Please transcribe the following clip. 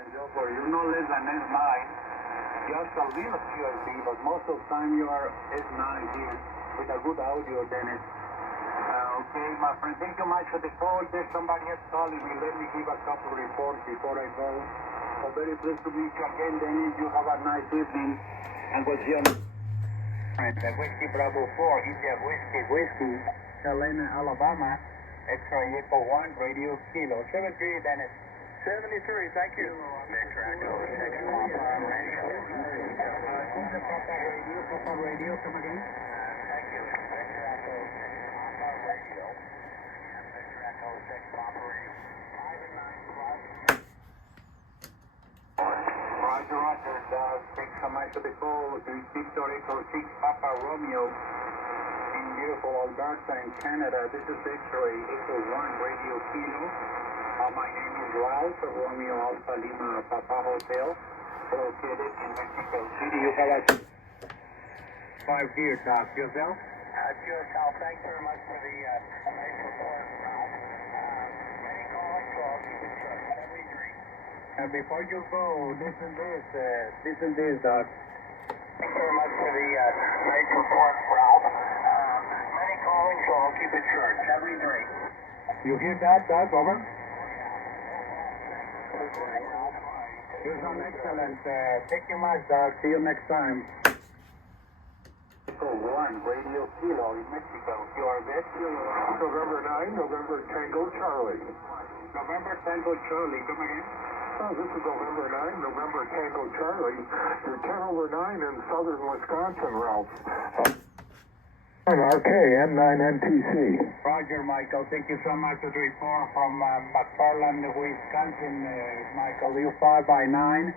For you no less than S9, just a little QSB, but most of the time you are S9 here with a good audio, Dennis. Okay, my friend, thank you much for the call. There's somebody else calling me. Let me give a couple reports before I go. So very pleased to meet you again, Dennis. You have a nice evening. And what's your name? The Whiskey Bravo 4, India Whiskey, Helena, Alabama. X-ray Echo 1, Radio Kilo. 73, Dennis. 73, thank you. Victor Echo 6, Papa Radio. Papa Radio, come again? Thank you. Victor Echo 6, Papa Radio. Victor Echo 6, Papa Radio. 5 and 9 plus. Roger, Roger. Thanks so much for the call. This is Victor Echo 6, Papa Romeo. In beautiful Alberta in Canada. This is X-ray Echo 1, Radio Kilo. My name is Ralph, Romeo Alpha Lima Papa Hotel, located in Mexico City. You have a 5 deer talk yourself? Yourself, thanks very much for the nice report, Ralph. Many calling, so I'll keep it short. 73. And before you go, listen this, Doc. Thanks very much for the nice report, Ralph. Many calling, so I'll keep it short. 73. You hear that, Doc? Over? You're done excellent. Thank you much, Doc. See you next time. Echo 1, Radio Kilo in Mexico. You are best. November 9, November Tango Charlie. November Tango Charlie. Come again? Oh, this is November 9, November Tango Charlie. You're 10 over 9 in southern Wisconsin, Ralph. RK, M9MTC. Roger, Michael. Thank you so much for the report from McFarland, Wisconsin. Michael, you 5 by 9.